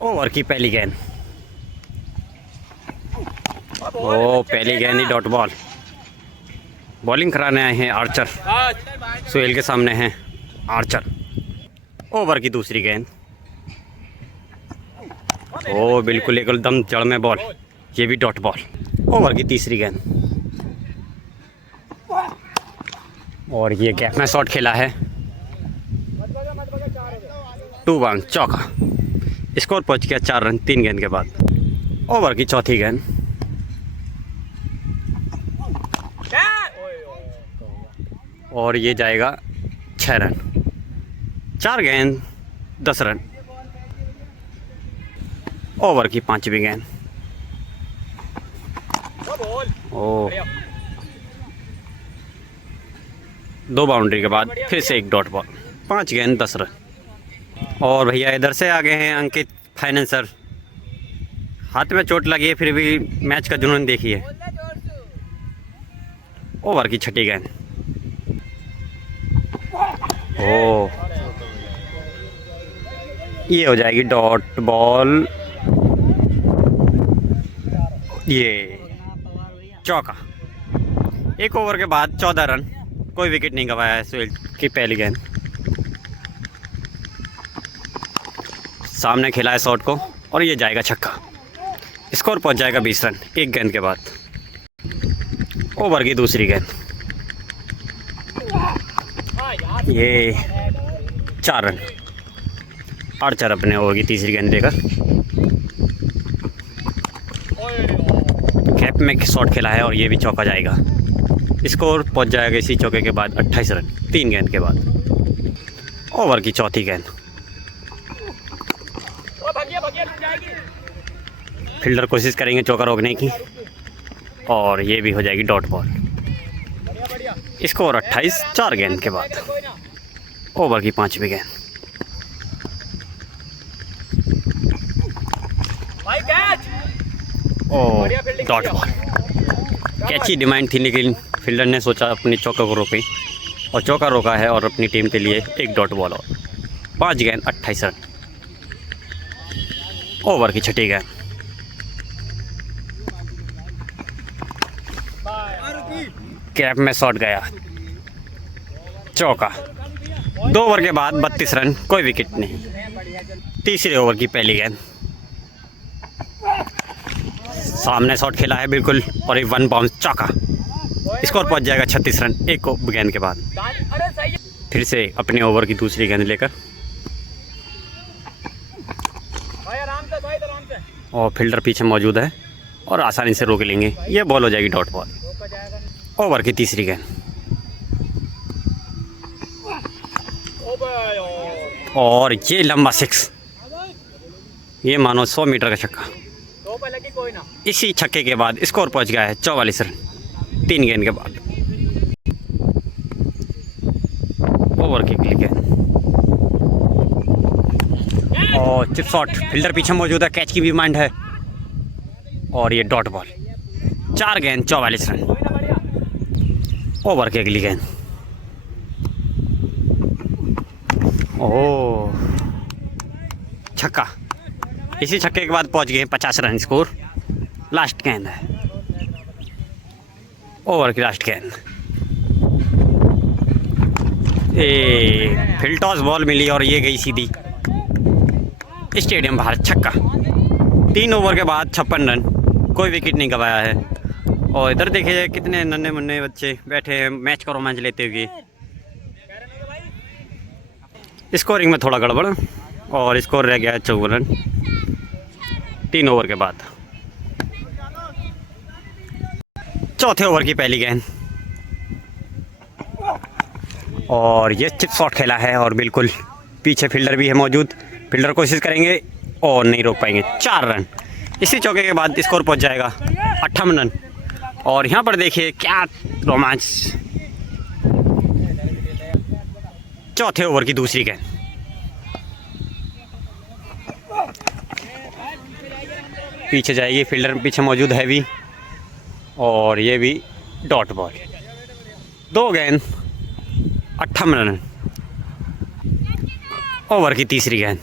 Over की पहली गेंद। ओ पहली गेंद ही डॉट बॉल। बॉलिंग कराने आए हैं आर्चर। सुहेल के सामने हैं आर्चर। ओवर की दूसरी गेंद। ओ बिल्कुल एकदम जड़ में बॉल, ये भी डॉट बॉल। ओवर की तीसरी गेंद और ये गैप में शॉट खेला है। 2 बाउंड चौका। स्कोर पहुंच गया 4 रन 3 गेंद के बाद। ओवर की चौथी गेंद और ये जाएगा 6 रन। 4 गेंद 10 रन। ओवर की पांचवी गेंद। ओ 2 बाउंड्री के बाद फिर से एक डॉट बॉल। 5 गेंद 10 रन। और भैया इधर से आ गए हैं अंकित फाइनेंसर। हाथ में चोट लगी है फिर भी मैच का जुनून देखिए। ओवर की छठी गेंद। ओ ये हो जाएगी डॉट बॉल। ये चौका। 1 ओवर के बाद 14 रन। कोई विकेट नहीं गंवाया है सुहेल की पहली गेंद। सामने खेला है शॉट को और ये जाएगा छक्का। स्कोर पहुंच जाएगा 20 रन 1 गेंद के बाद। ओवर की दूसरी गेंद। ये 4 रन। आर्चर अपने ओवर की तीसरी गेंद लेकर कैप में शॉट खेला है और ये भी चौका जाएगा। स्कोर पहुंच जाएगा इसी चौके के बाद 28 रन 3 गेंद के बाद। ओवर की चौथी गेंद। फील्डर कोशिश करेंगे चौका रोकने की और ये भी हो जाएगी डॉट बॉल। स्कोर 28 4 गेंद के बाद। ओवर की पांचवी गेंद। और डॉट बॉल। कैच की डिमांड थी लेकिन फील्डर ने सोचा अपनी चौका को रोके और चौका रोका है और अपनी टीम के लिए एक डॉट बॉल और 5 गेंद 28 रन। ओवर की छठी गेंद। कैप में शॉट गया चौका। 2 ओवर के बाद 32 रन कोई विकेट नहीं। तीसरे ओवर की पहली गेंद। सामने शॉट खेला है बिल्कुल और 1 बाउंस चौका। स्कोर पहुंच जाएगा 36 रन 1 गेंद के बाद। फिर से अपने ओवर की दूसरी गेंद लेकर और फील्डर पीछे मौजूद है और आसानी से रोक लेंगे। ये बॉल हो जाएगी डॉट बॉल। ओवर की तीसरी गेंद और ये लंबा 6। ये मानो 100 मीटर का छक्का। इसी छक्के के बाद स्कोर पहुंच गया है 44 रन 3 गेंद के बाद। ओवर की क्लिक है और चिप शॉट। फील्डर पीछे मौजूद है, कैच की भी माइंड है और ये डॉट बॉल। 4 गेंद 44 रन। ओवर की अगली गेंद। ओह छक्का। इसी छक्के के बाद पहुंच गए 50 रन। स्कोर लास्ट गेंद है। ओवर की लास्ट गेंद। फील्ड टॉस बॉल मिली और ये गई सीधी स्टेडियम बाहर। छक्का। 3 ओवर के बाद 56 रन कोई विकेट नहीं गंवाया है। और इधर देखिए कितने नन्हे मुन्ने बच्चे बैठे हैं मैच का रोमांच लेते हुए। स्कोरिंग में थोड़ा गड़बड़ और स्कोर रह गया है 54 रन 3 ओवर के बाद। चौथे ओवर की पहली गेंद और ये चिप शॉट खेला है और बिल्कुल पीछे फील्डर भी है मौजूद। फील्डर कोशिश करेंगे और नहीं रोक पाएंगे। 4 रन। इसी चौके के बाद स्कोर पहुंच जाएगा 58 रन। और यहाँ पर देखिए क्या रोमांच। चौथे ओवर की दूसरी गेंद पीछे जाएगी। फील्डर पीछे मौजूद है भी और ये भी डॉट बॉल। 2 गेंद 58 रन। ओवर की तीसरी गेंद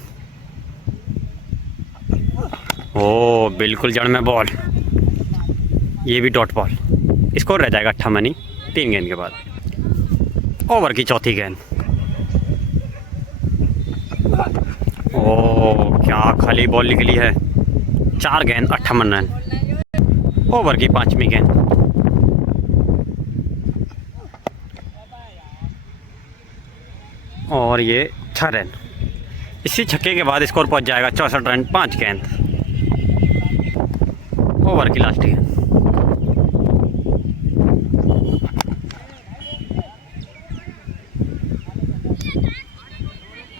ओ बिल्कुल जड़ में बॉल, ये भी डॉट बॉल। स्कोर रह जाएगा 8 मनी 3 गेंद के बाद। ओवर की चौथी गेंद। ओ क्या खाली बॉल निकली है। 4 गेंद 58 रन। ओवर की 5वीं गेंद। और ये 6 रन। इसी छक्के के बाद स्कोर पहुंच जाएगा 64 रन 5 गेंद। ओवर की लास्ट गेंद।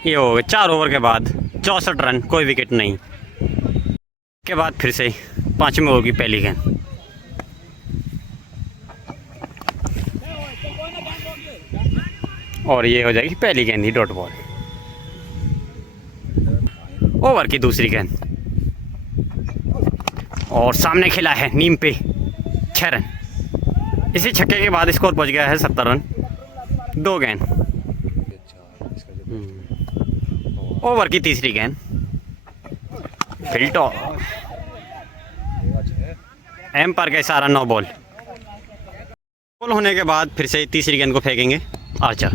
ये हो गए 4 ओवर के बाद 64 रन, कोई विकेट नहीं। के बाद फिर से 5वें ओवर की पहली गेंद। और ये हो जाएगी पहली गेंद ही डॉट बॉल। ओवर की दूसरी गेंद। और सामने खिला है नीम पे 6 रन। इसी छक्के के बाद स्कोर पहुंच गया है 70 रन 2 गेंद। ओवर की तीसरी गेंद। फिल्टो एम्पायर का इशारा 9 बॉल। बॉल होने के बाद फिर से तीसरी गेंद को फेंकेंगे आर्चर।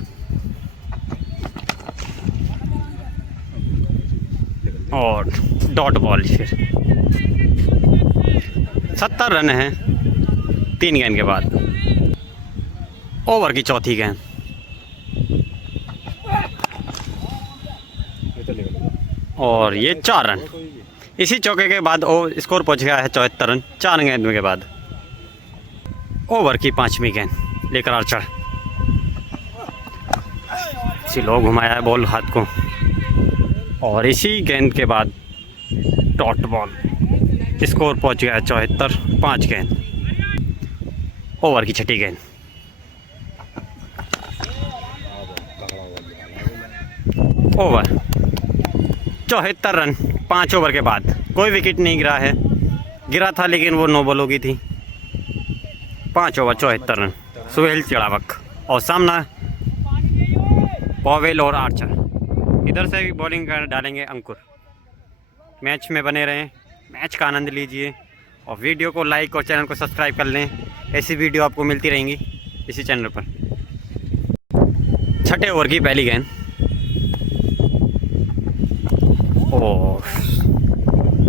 और डॉट बॉल। फिर 70 रन है 3 गेंद के बाद। ओवर की चौथी गेंद। और ये 4 रन। इसी चौके के बाद स्कोर पहुंच गया है 74 रन 4 गेंद के बाद। ओवर की 5वीं गेंद लेकर आर्चर। स्लो घुमाया है बॉल हाथ को। और इसी गेंद के बाद डॉट बॉल। स्कोर पहुंच गया है 74 5 गेंद। ओवर की 6ठी गेंद। ओवर 74 रन 5 ओवर के बाद। कोई विकेट नहीं गिरा है, गिरा था लेकिन वो 9 बॉलों की थी। 5 ओवर 74 रन। सुहेल चिड़ावक और सामना पॉवेल और आर्चर। इधर से बॉलिंग कर डालेंगे अंकुर। मैच में बने रहें, मैच का आनंद लीजिए और वीडियो को लाइक और चैनल को सब्सक्राइब कर लें। ऐसी वीडियो आपको मिलती रहेंगी इसी चैनल पर। 6ठे ओवर की पहली गेंद। और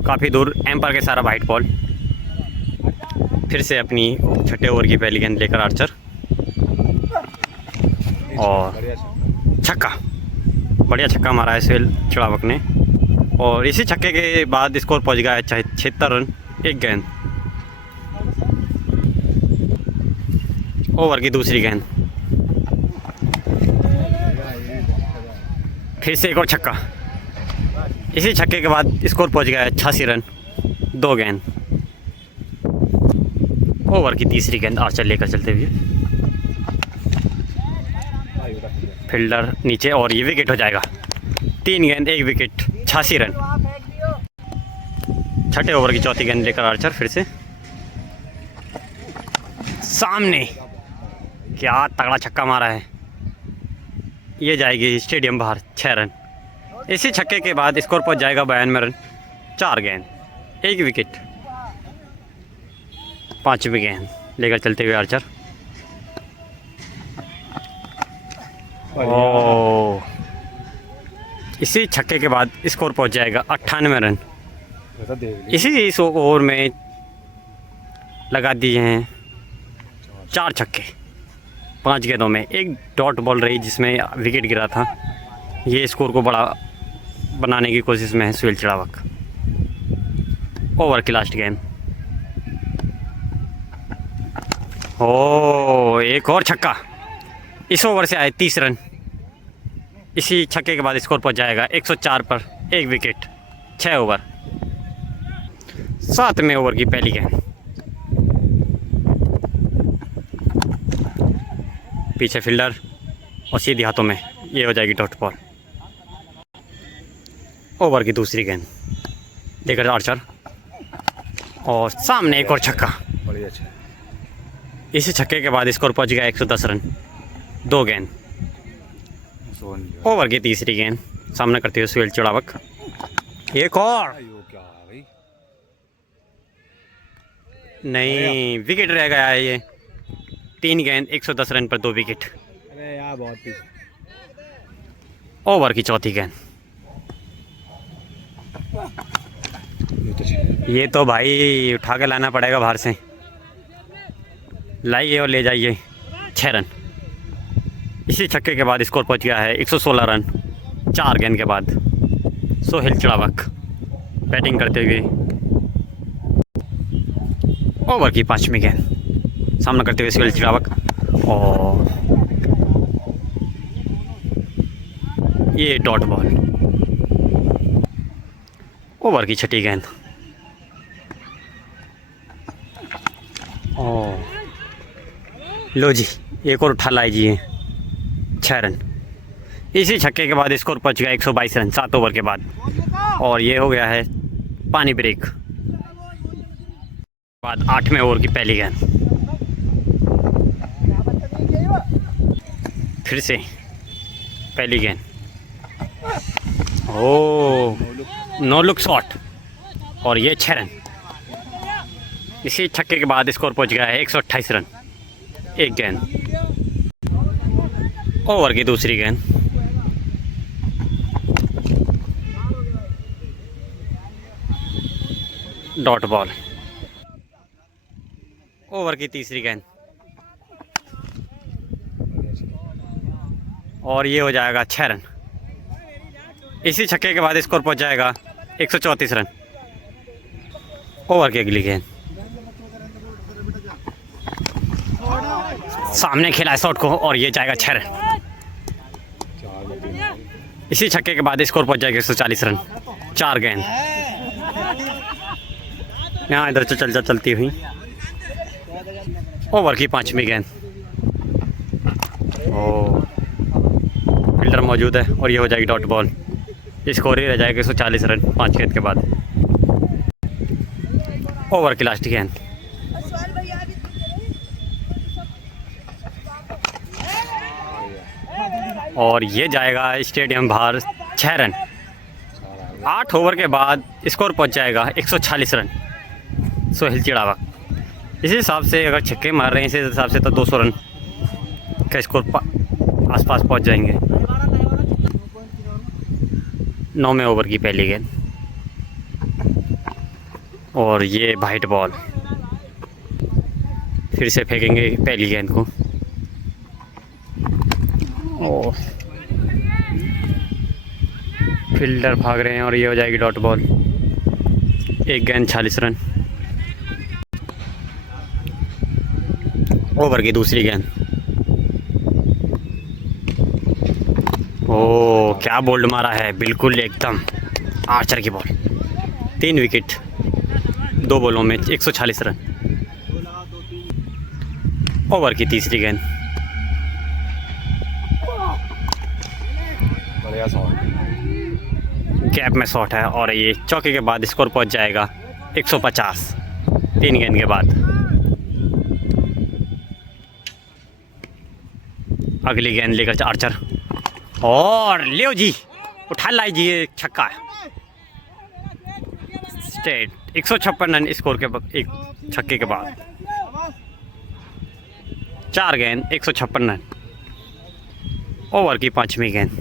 काफ़ी दूर एम्पायर के सारा वाइट बॉल। फिर से अपनी 6ठे ओवर की पहली गेंद लेकर आर्चर। और छक्का, बढ़िया छक्का मारा है सुहेल चिड़ावक ने। और इसी छक्के के बाद स्कोर पहुंच गया है 76 रन 1 गेंद। ओवर की दूसरी गेंद। फिर से एक और छक्का। इसी छक्के के बाद स्कोर पहुंच गया है 86 रन 2 गेंद। ओवर की तीसरी गेंद आर्चर लेकर चलते हुए। फील्डर नीचे और ये विकेट हो जाएगा। 3 गेंद 1 विकेट 86 रन। 6ठे ओवर की चौथी गेंद लेकर आर्चर फिर से सामने। क्या तगड़ा छक्का मारा है। ये जाएगी स्टेडियम बाहर 6 रन। इसी छक्के के बाद स्कोर पहुंच जाएगा 92 रन 4 गेंद 1 विकेट। 5वीं गेंद लेकर चलते हुए आर्चर। ओह, इसी छक्के के बाद स्कोर पहुंच जाएगा 98 रन। इस ओवर में लगा दिए हैं 4 छक्के 5 गेंदों में। एक डॉट बॉल रही जिसमें विकेट गिरा था। ये स्कोर को बड़ा बनाने की कोशिश में है सुहेल चिड़ावक। ओवर की लास्ट गेंद। ओ एक और छक्का। इस ओवर से आए 30 रन। इसी छक्के के बाद स्कोर पहुंच जाएगा 104 पर 1 विकेट 6 ओवर। 7वें ओवर की पहली गेंद। पीछे फील्डर और सीधे हाथों में ये हो जाएगी डॉट बॉल। ओवर की दूसरी गेंद लेकर आर्चर। और सामने एक और छक्का। इसी छक्के के बाद स्कोर पहुंच गया 110 रन 2 गेंद। ओवर की तीसरी गेंद सामना करते हुए सुहेल चिड़ावक। एक और नहीं, विकेट रह गया है ये। 3 गेंद 110 रन पर 2 विकेट। अरे यार बहुत ही। ओवर की चौथी गेंद। ये तो भाई उठा के लाना पड़ेगा बाहर से। लाइए और ले जाइए। 6 रन। इसी छक्के के बाद स्कोर पहुंच गया है 116 रन 4 गेंद के बाद। सोहेल चिड़ावक बैटिंग करते हुए। ओवर की 5वीं गेंद सामना करते हुए सोहेल चिड़ावक। और ये डॉट बॉल। ओवर की 6ठी गेंद। ओ लो जी, एक और उठा लाइए। 6 रन। इसी छक्के के बाद स्कोर पहुंच गया 122 रन 7 ओवर के बाद। और ये हो गया है पानी ब्रेक। बाद 8वें ओवर की पहली गेंद। फिर से पहली गेंद। Oh no look shot. और ये 6 रन। इसी छक्के के बाद स्कोर पहुंच गया है 128 रन 1 गेंद। ओवर की दूसरी गेंद। Dot ball. ओवर की तीसरी गेंद। और ये हो जाएगा 6 रन। इसी छक्के के बाद स्कोर पहुंच जाएगा 134 रन। ओवर की अगली गेंद। सामने खेला है शॉट को और ये जाएगा 6 रन। इसी छक्के के बाद स्कोर पहुंच जाएगा 140 रन 4 गेंद। यहाँ इधर से चलती हुई। ओवर की 5वीं गेंद। ओ फील्डर मौजूद है और ये हो जाएगी डॉट बॉल। स्कोर ही रह जाएगा 140 रन 5 गेंद के बाद। ओवर की लास्ट गेंद। और ये जाएगा स्टेडियम बाहर 6 रन। 8 ओवर के बाद स्कोर पहुंच जाएगा 146 रन। सोहेल चिड़ावक। इसी हिसाब से अगर छक्के मार रहे हैं इसी हिसाब से तो 200 रन का स्कोर आसपास पहुंच जाएंगे। 9वें ओवर की पहली गेंद। और ये वाइट बॉल। फिर से फेंकेंगे पहली गेंद को। ओ फील्डर भाग रहे हैं और ये हो जाएगी डॉट बॉल। 1 गेंद 46 रन। ओवर की दूसरी गेंद। ओ क्या बोल्ड मारा है, बिल्कुल एकदम आर्चर की बॉल। 3 विकेट 2 बॉलों में 146 रन। ओवर की तीसरी गेंद। बढ़िया शॉट। गैप में शॉट है और ये चौके के बाद स्कोर पहुंच जाएगा 150 3 गेंद के बाद। अगली गेंद लेकर आर्चर। और लियो जी उठा लीजिए छक्का। स्टेट 156 रन स्कोर के एक छक्के के बाद। 4 गेंद 156 रन। ओवर की 5वीं गेंद।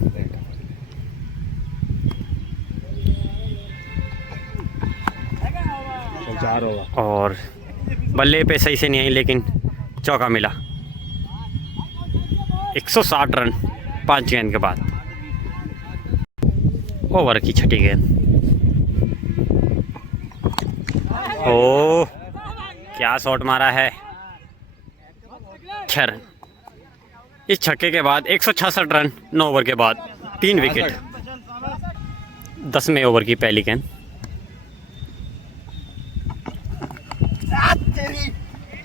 और बल्ले पे सही से नहीं आई लेकिन चौका मिला। 160 रन 5 गेंद के बाद। ओवर की 6ठी गेंद। ओ क्या शॉट मारा है। 6 रन। इस छक्के के बाद 166 रन 9 ओवर के बाद 3 विकेट। 10वें ओवर की पहली गेंद।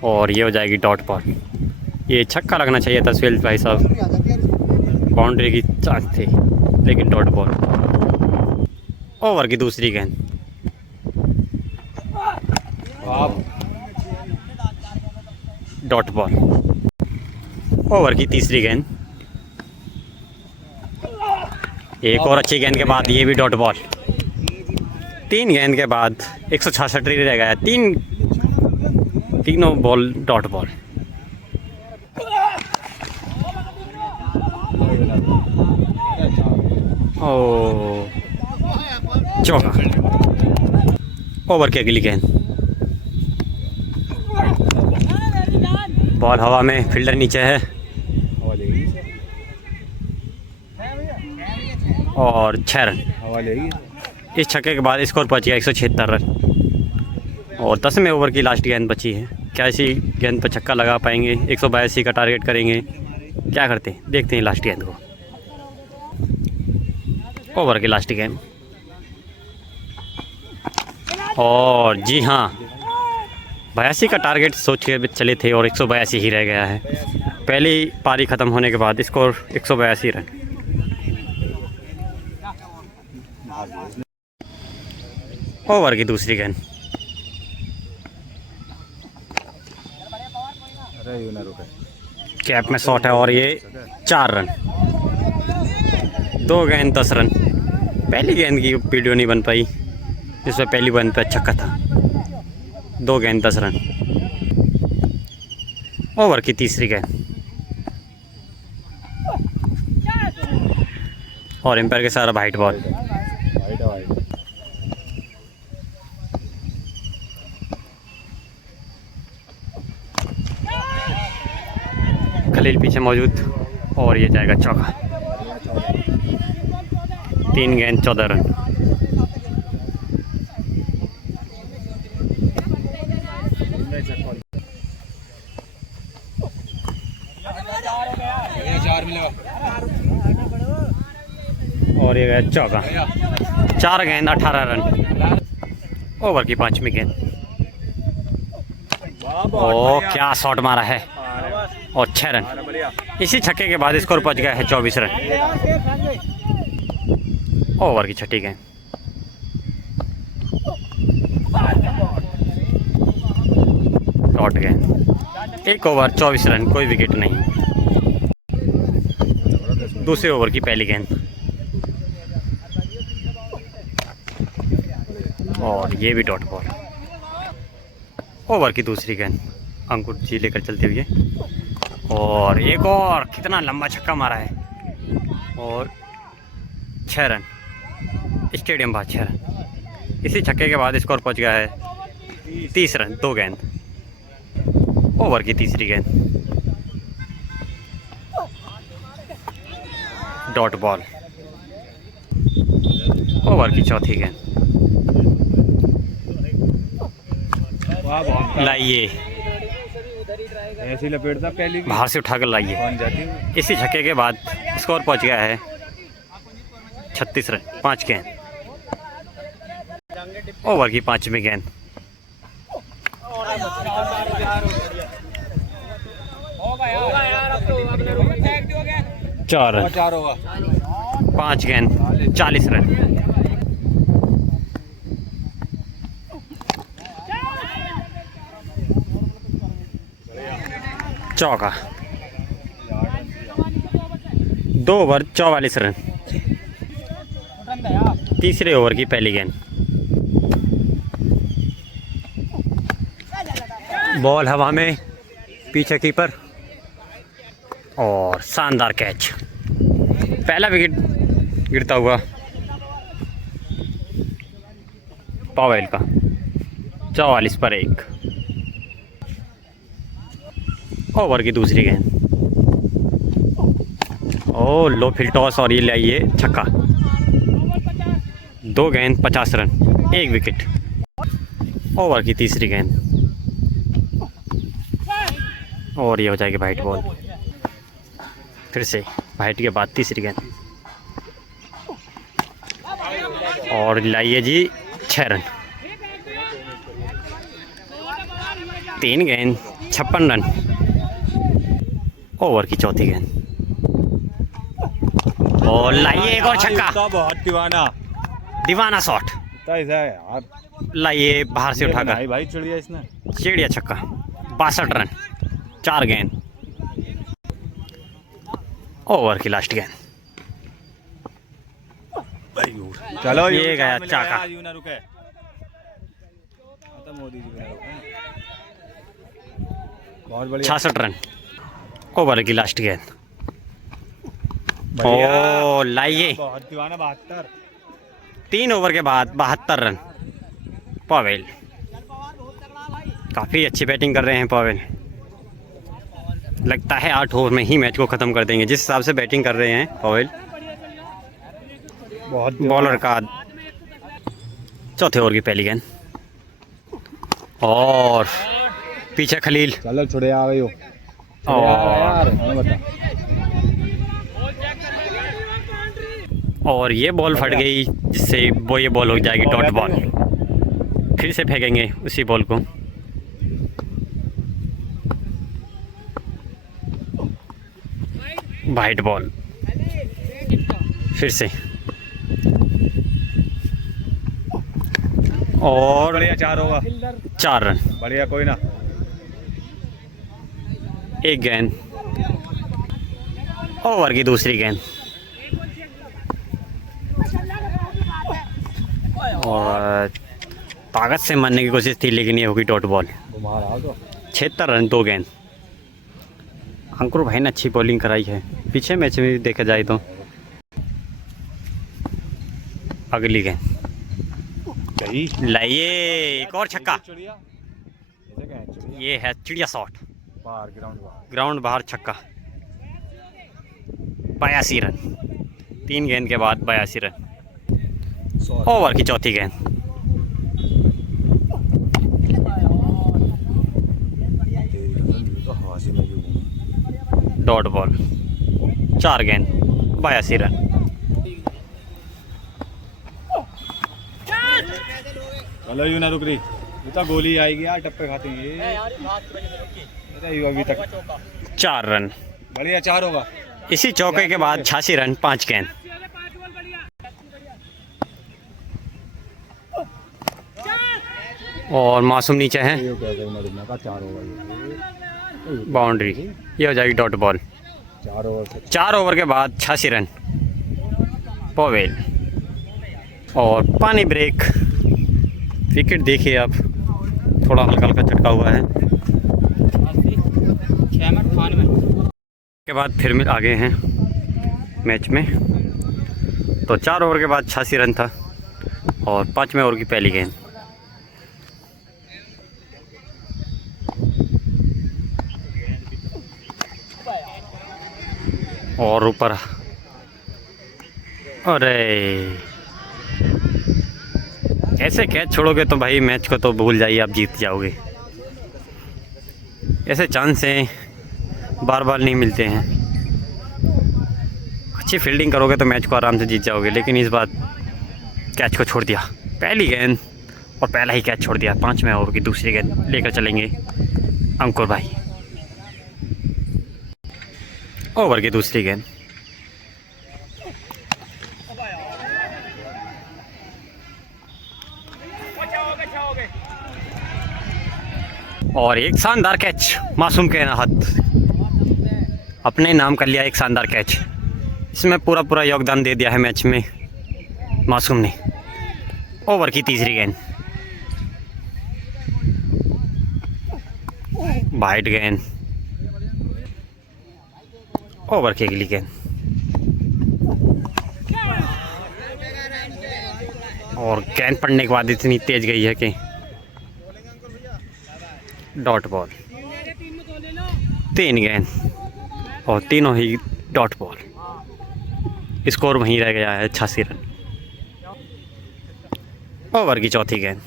और ये हो जाएगी डॉट बॉल। ये छक्का लगना चाहिए था सोहेल भाई साहब, बाउंड्री की चांस थी लेकिन डॉट बॉल। ओवर की दूसरी गेंद। Dot ball. ओवर की तीसरी गेंद। एक और अच्छी गेंद के बाद ये भी डॉट बॉल। 3 गेंद के बाद 166 रह गया। 3 तीनों बॉल डॉट बॉल। ओ चौका। ओवर की अगली गेंद, बॉल हवा में, फील्डर नीचे है हवा लेगी, और 6 रन। हवा लेगी। इस छक्के के बाद स्कोर पहुंच गया 176 रन और 10वें ओवर की लास्ट गेंद बची है। क्या इसी गेंद पर छक्का लगा पाएंगे? 182 का टारगेट करेंगे, क्या करते हैं, देखते हैं लास्ट गेंद को। ओवर की लास्ट गेंद, और जी हाँ 82 का टारगेट सोच के चले थे और 182 ही रह गया है। पहली पारी ख़त्म होने के बाद स्कोर 182 रन। ओवर की दूसरी गेंद, अरे यूं ना रुके। कैप में शॉट है और ये 4 रन। 2 गेंद 10 रन। पहली गेंद की वीडियो नहीं बन पाई जिसमें पहली गेंद पे छक्का था। 2 गेंद 10 रन। ओवर की तीसरी गेंद, और एम्पायर के सारा वाइट बॉल। वाइट है, वाइट। खलील पीछे मौजूद और ये जाएगा चौका। 3 गेंद 14 रन। और ये गया चौका। 4 गेंद 18 रन। ओवर की 5वीं गेंद, ओ क्या शॉट मारा है, और 6 रन। इसी छक्के के बाद स्कोर पहुंच गया है 24 रन। ओवर की छठी गेंद, डॉट गेंद। 1 ओवर 24 रन, कोई विकेट नहीं। दूसरे ओवर की पहली गेंद, और ये भी डॉट बॉल। ओवर की दूसरी गेंद, अंकुर जी लेकर चलते हुए, और एक और कितना लंबा छक्का मारा है, और 6 रन। स्टेडियम बाहर 6 रन। इसी छक्के के बाद स्कोर पहुंच गया है 30 रन। 2 गेंद। ओवर की तीसरी गेंद, डॉट बॉल। ओवर की चौथी गेंद, लाइए, ऐसी लपेटता पहली बाहर से उठाकर लाइए। कौन जाती। इसी छक्के के बाद स्कोर पहुंच गया है 36 रन। 5 गेंद। ओवर की 5वीं गेंद, चार रन। 4 होगा। 5 गेंद 40 रन। चौका। 2 ओवर 44 रन। तीसरे ओवर की पहली गेंद, बॉल हवा में, पीछे कीपर, और शानदार कैच। पहला विकेट गिरता हुआ पावेल का। 44 पर 1। ओवर की दूसरी गेंद, ओ लो फील्ड टॉस, और ये लाइए छक्का। 2 गेंद 50 रन। 1 विकेट। ओवर की तीसरी गेंद, और ये हो जाएगी वाइट बॉल। फिर से वाइट के बाद तीसरी गेंद, और लाइए जी 6 रन। 3 गेंद 56 रन। ओवर की चौथी गेंद, और लाइए एक और छक्का। बहुत दीवाना शॉट, ऐसा है यार। लाइए बाहर से उठाकर, भाई चिड़िया इसने। चिड़िया छक्का। 62 रन। 4 गेंद। ओवर की लास्ट गेंद, चलो ये गया चाका। यूं ना रुके। मोदी जी बहुत बढ़िया 66 रन। ओवर की लास्ट गेंद। बढ़िया। ओ लाइए, बहुत दीवाना 72। 3 ओवर के बाद 72 रन। पवेल काफ़ी अच्छी बैटिंग कर रहे हैं पवेल। लगता है 8 ओवर में ही मैच को ख़त्म कर देंगे जिस हिसाब से बैटिंग कर रहे हैं पवेल। बहुत बॉलर का चौथे ओवर की पहली गेंद और पीछे खलील। चलो छोड़े आ गई हो और हमें बता। और ये बॉल फट गई जिससे वो ये बॉल हो जाएगी डॉट बॉल। फिर से फेंकेंगे उसी बॉल को। वाइट बॉल फिर से और बढ़िया 4 होगा। 4 रन। बढ़िया कोई ना। एक गेंद। ओवर की दूसरी गेंद और ताकत से मारने की कोशिश थी लेकिन ये होगी डॉट बॉल। घुमा रहा तो 76 रन 2 गेंद। अंकुर भाई ने अच्छी बॉलिंग कराई है पीछे मैच में भी देखा जाए तो। अगली गेंद सही। लाइए एक और छक्का। चिड़िया ऐसे क्या है चिड़िया? ये है चिड़िया शॉट। बाहर ग्राउंड बाहर। ग्राउंड बाहर छक्का। 82 रन। 3 गेंद के बाद 82 रन। ओवर की चौथी गेंद तो हवा से मैं डॉट बॉल। 4 गेंद 82 रन। चलो यूं ना रुक रही ये तो गोली आएगी यार टप्पे खाते हैं ये अभी तक। 4 रन। बढ़िया 4 होगा। इसी चौके के बाद 86 रन 5 गेंद। और मासूम नीचे है। ये क्या करना रुकना का 4 होगा। बाउंड्री ये हो जाएगी डॉट बॉल। 4 ओवर से 4 ओवर के बाद 86 रन। पवेल और पानी ब्रेक। विकेट देखिए आप थोड़ा हल्का हल्का चटका हुआ है। के बाद फिर मिल आगे हैं मैच में। तो 4 ओवर के बाद 86 रन था और 5वें ओवर की पहली गेंद। और ऊपर अरे ऐसे कैच छोड़ोगे तो भाई मैच को तो भूल जाइए, आप जीत जाओगे। ऐसे चांस हैं बार बार नहीं मिलते हैं। अच्छी फील्डिंग करोगे तो मैच को आराम से जीत जाओगे लेकिन इस बार कैच को छोड़ दिया। पहली गेंद और पहला ही कैच छोड़ दिया। 5वें ओवर की दूसरी गेंद लेकर चलेंगे अंकुर भाई। ओवर की दूसरी गेंद और एक शानदार कैच। मासूम के हाथ अपने नाम कर लिया एक शानदार कैच। इसमें पूरा पूरा योगदान दे दिया है मैच में मासूम ने। ओवर की तीसरी गेंद वाइड गेंद। ओवर की अगली गेंद और गेंद पड़ने के बाद इतनी तेज गई है कि डॉट बॉल। 3 गेंद और तीनों ही डॉट बॉल। स्कोर वहीं रह गया है 86 रन। ओवर की चौथी गेंद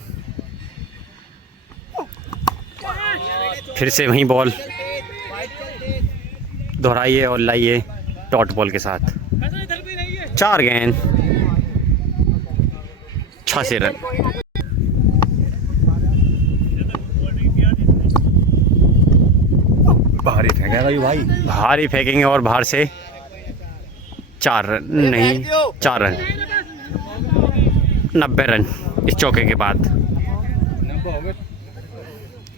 फिर से वहीं बॉल दोहराइए और लाइए डॉट बॉल के साथ। 4 गेंद 86 रन। भारी फेंकेगा भाई। भारी फेंकेंगे और बाहर से 4 रन नहीं 4 रन। 90 रन इस चौके के बाद।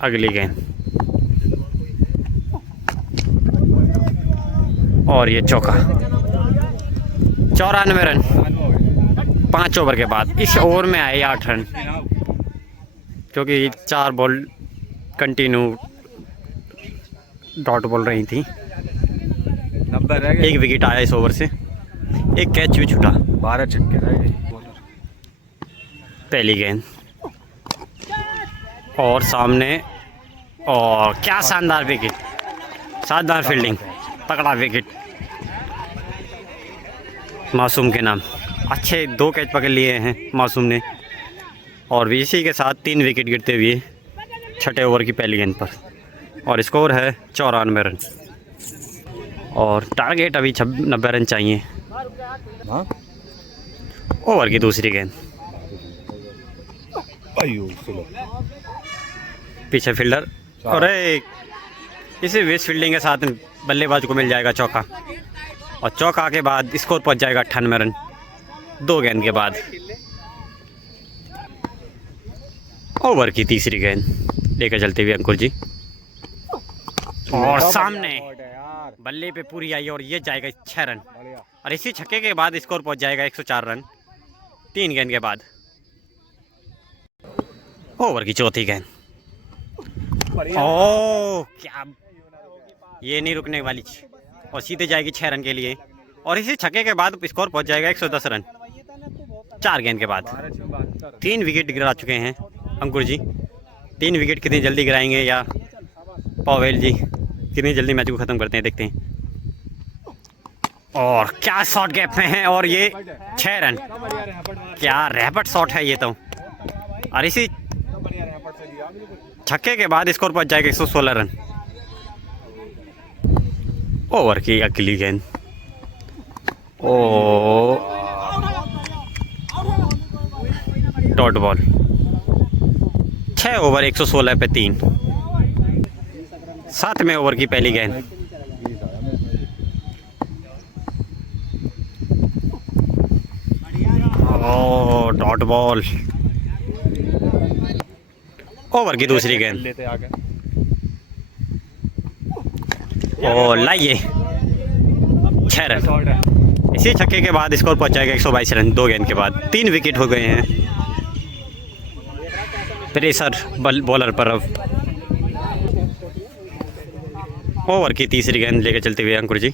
अगली गेंद और ये चौका। 94 रन 5 ओवर के बाद। इस ओवर में आए 8 रन क्योंकि 4 बॉल कंटिन्यू डॉट बॉल रही थी। 90 रह गए। एक विकेट आया इस ओवर से, एक कैच भी छूटा। 12 छक्के रह गए। पहली गेंद और सामने, और क्या शानदार विकेट, शानदार फील्डिंग, तगड़ा विकेट मासूम के नाम। अच्छे 2 कैच पकड़ लिए हैं मासूम ने, और इसी के साथ 3 विकेट गिरते हुए छठे ओवर की पहली गेंद पर, और स्कोर है 94 रन, और टारगेट अभी 90 रन चाहिए। हाँ ओवर की दूसरी गेंद, अयो चलो पीछे फील्डर, और इसी वेस्ट फील्डिंग के साथ बल्लेबाज को मिल जाएगा चौका, और चौका के बाद स्कोर पहुंच जाएगा 98 रन 2 गेंद के बाद। ओवर की तीसरी गेंद लेकर चलते हुए अंकुर जी, और सामने बल्ले पे पूरी आई, और ये जाएगा 6 रन, और इसी छक्के के बाद स्कोर पहुंच जाएगा 104 रन 3 गेंद के बाद। ओवर की चौथी गेंद, ओह क्या, ये नहीं रुकने वाली, और सीधे जाएगी 6 रन के लिए, और इसी छक्के के बाद स्कोर पहुंच जाएगा 110 रन 4 गेंद के बाद। 3 विकेट गिरा चुके हैं अंकुर जी। 3 विकेट कितनी जल्दी गिराएंगे या पवेल जी कितनी जल्दी मैच को ख़त्म करते हैं, देखते हैं। और क्या शॉट गैप में है, और ये 6 रन, क्या रैपट शॉट है ये तो, और इसी छक्के के बाद स्कोर पहुंच जाएगा 116 रन। ओवर की अगली गेंद, ओ डॉट बॉल, 6 ओवर 116 पे 3। 7वें ओवर की पहली गेंद, ओ डॉट बॉल। ओवर की दूसरी गेंद, लेते आगे। ओ लाइए 6 रन, इसी छक्के के बाद स्कोर पहुंच जाएगा 122 रन 2 गेंद के बाद। 3 विकेट हो गए हैं, प्रेशर बॉलर पर अब। ओवर की तीसरी गेंद लेकर चलते हुए अंकुर जी,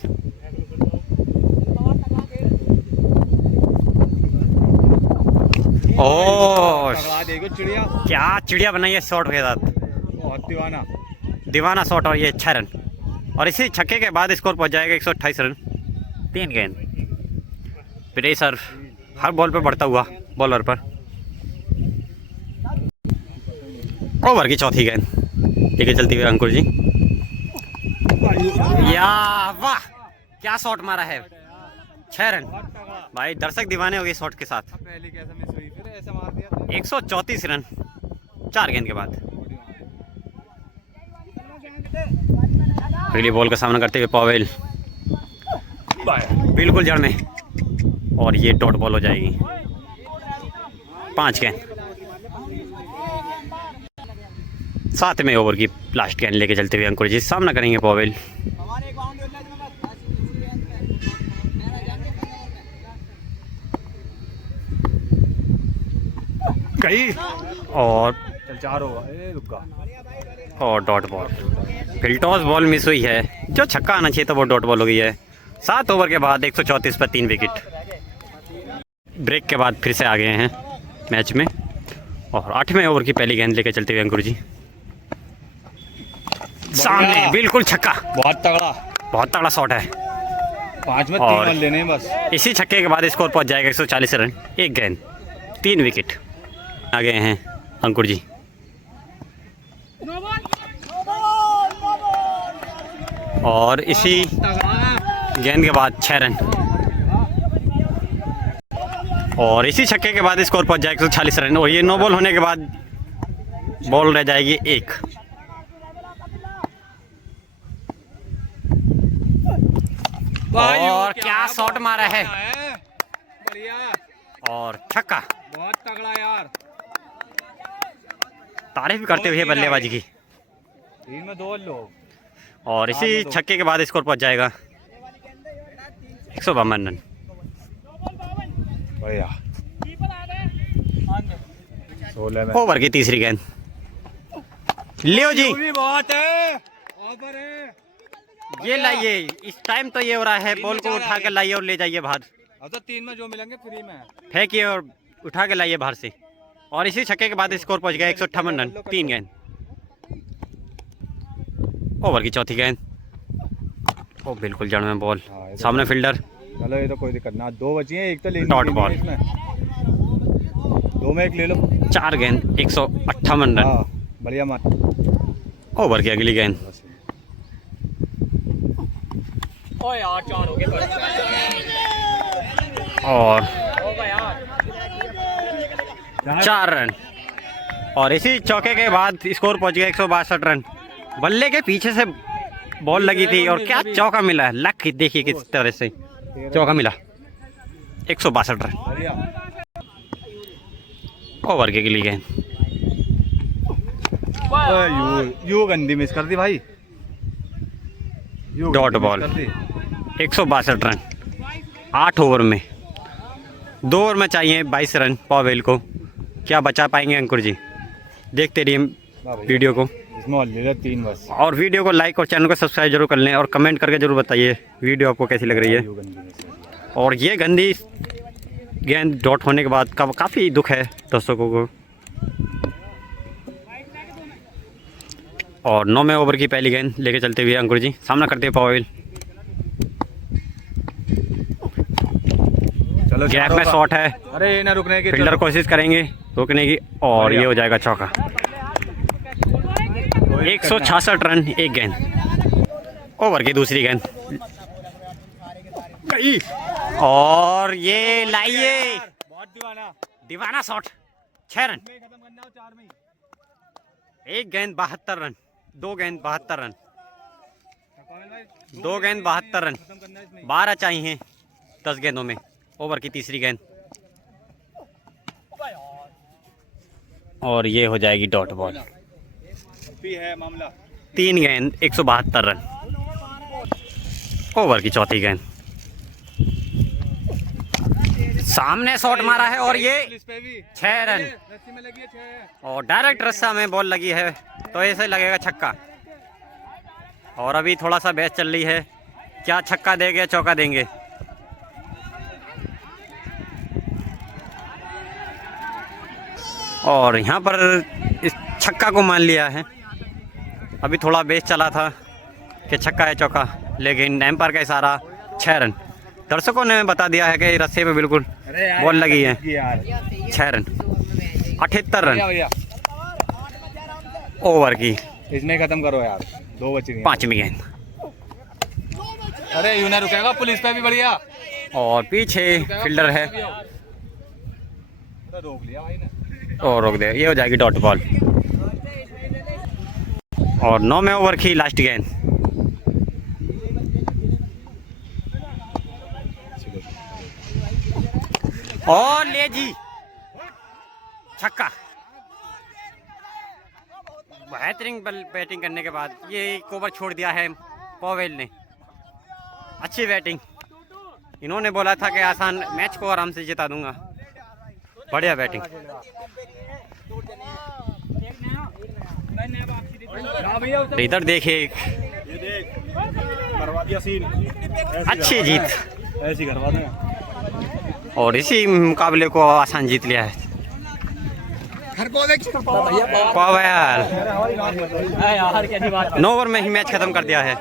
ओ चिड़िया, क्या चिड़िया बनाई है शॉट के साथ, बहुत दीवाना शॉट, और ये 6 रन, और इसी छक्के के बाद स्कोर पहुंच जाएगा 128 रन 3 गेंद। प्रेशर हर बॉल पे बढ़ता हुआ बॉलर पर। ओवर की चौथी गेंद लेके चलती हुई अंकुर जी, या वाह क्या शॉट मारा है, 6 रन। भाई दर्शक दीवाने हो गए शॉट के साथ। पहले कैसे मिस हुई, फिर ऐसे मार दिया था। 134 रन 4 गेंद के बाद। पहली बॉल का सामना करते हुए पवेल बिल्कुल जड़ में, और ये डॉट बॉल हो जाएगी। 5 गेंद, 7वें ओवर की लास्ट गेंद लेके चलते हुए अंकुर जी सामना करेंगे पवेल। गई, और 4 ओवर, रुका, और dot ball, full toss ball miss हुई है, जो छक्का आना चाहिए था वो डॉट बॉल हो गई है। 7 ओवर के बाद 134 पर 3 विकेट। ब्रेक के बाद फिर से आ गए हैं मैच में, और 8वें ओवर की पहली गेंद लेकर चलते हुए अंकुर जी, सामने बिल्कुल छक्का, बहुत तगड़ा शॉट है। 5 में 3 और रन लेने हैं बस। इसी छक्के के बाद स्कोर पहुंच जाएगा 140 रन 1 गेंद 3 विकेट। आ गए हैं अंकुर जी, और इसी गेंद के बाद 6 रन, और इसी छक्के के बाद स्कोर पहुंच जाएगा 146 रन, और ये नो बॉल होने के बाद बॉल रह जाएगी 1। और क्या शॉट मारा है, बढ़िया, और छक्का, बहुत तगड़ा यार। तारीफ करते हुए बल्लेबाजी की। 3 में 2 लोग, और इसी छक्के के बाद स्कोर पहुंच जाएगा 152 रन। बढ़िया। 16 में ओवर की तीसरी गेंद, लियो जी, बहुत है, ऑफर है। ये लाइए, इस टाइम तो ये हो रहा है, बॉल को उठा के लाइए और ले जाइए बाहर, अब तो 3 में जो मिलेंगे फ्री में। फेंकिए और उठा के लाइए बाहर से। और इसी छक्के के बाद स्कोर पहुंच गया 158 रन, 3 गेंद। ओवर की चौथी गेंद, ओ बिल्कुल जड़ में बॉल, सामने फील्डर। चलो ये तो कोई दिक्कत ना, 2 बची हैं, एक तो ले डॉट बॉल। इसमें 2 में 1 ले लो। 4 गेंद 158 रन। हाँ बढ़िया मार। ओवर की अगली गेंद, और 4 रन। और इसी चौके के बाद स्कोर पहुंच गया 162 रन। बल्ले के पीछे से बॉल लगी थी और क्या चौका मिला, लक देखिए किस तरह से चौका मिला। 162 रन। बढ़िया। ओवर के लिए गेंद, यू गंदी मिस कर दी भाई। Dot ball. 162 रन 8 ओवर में। 2 ओवर में चाहिए 22 रन पावेल को। क्या बचा पाएंगे अंकुर जी? देखते रहिए वीडियो को, इसमें ले लो 3 बस। और वीडियो को लाइक और चैनल को सब्सक्राइब जरूर कर लें और कमेंट करके जरूर बताइए वीडियो आपको कैसी लग रही है। और ये गंदी गेंद डॉट होने के बाद काफ़ी दुख है दर्शकों को। और 9वें ओवर की पहली गेंद लेके चलते हुए अंकुर जी सामना करते हुए पावेल। चलो गैप में शॉट है, अरे ना रुकने की, फील्डर कोशिश करेंगे रोकने की, और ये हो जाएगा चौका। 166 रन 1 गेंद। ओवर की दूसरी गेंद गई, और ये लाइए बहुत दीवाना शॉट। 6 रन। खत्म करना हो 4 में। 1 गेंद 72 रन, 2 गेंद 72 रन, 2 गेंद 72 रन। 12 चाहिए 10 गेंदों में। ओवर की तीसरी गेंद, और ये हो जाएगी डॉट बॉल। है मामला। 3 गेंद 172 रन। ओवर की चौथी गेंद, सामने शॉट मारा है और ये 6 रन। रस्सी में लगी है 6। और डायरेक्ट रस्सा में बॉल लगी है तो ऐसे लगेगा छक्का। और अभी थोड़ा सा बहस चल रही है, क्या छक्का देंगे या चौका देंगे। और यहाँ पर इस छक्का को मान लिया है। अभी थोड़ा बेस चला था कि छक्का है चौका, लेकिन एम्पायर का इशारा 6 रन। दर्शकों ने बता दिया है कि रस्से पे बिल्कुल बॉल लगी है। 6 रन 78 रन। ओवर की इसमें खत्म करो यार, 2 बची हैं। 5वीं गेंद, अरे यूं ना रुकेगा, पुलिस पे भी बढ़िया। और पीछे फील्डर है तो रोक लिया भाई ने। और रोक दे, ये हो जाएगी डॉट बॉल। और 9वें ओवर की लास्ट गेंद, और ले जी छक्का। बेहतरीन बैटिंग करने के बाद ये एक ओवर छोड़ दिया है पावेल ने। अच्छी बैटिंग, इन्होंने बोला था कि आसान मैच को आराम से जिता दूंगा। बढ़िया बैटिंग। इधर देखिए, करवा दिया सीन। अच्छी जीत, ऐसी करवा दें। और इसी मुकाबले को आसान जीत लिया है पावेल। 9 ओवर में ही मैच खत्म कर दिया है।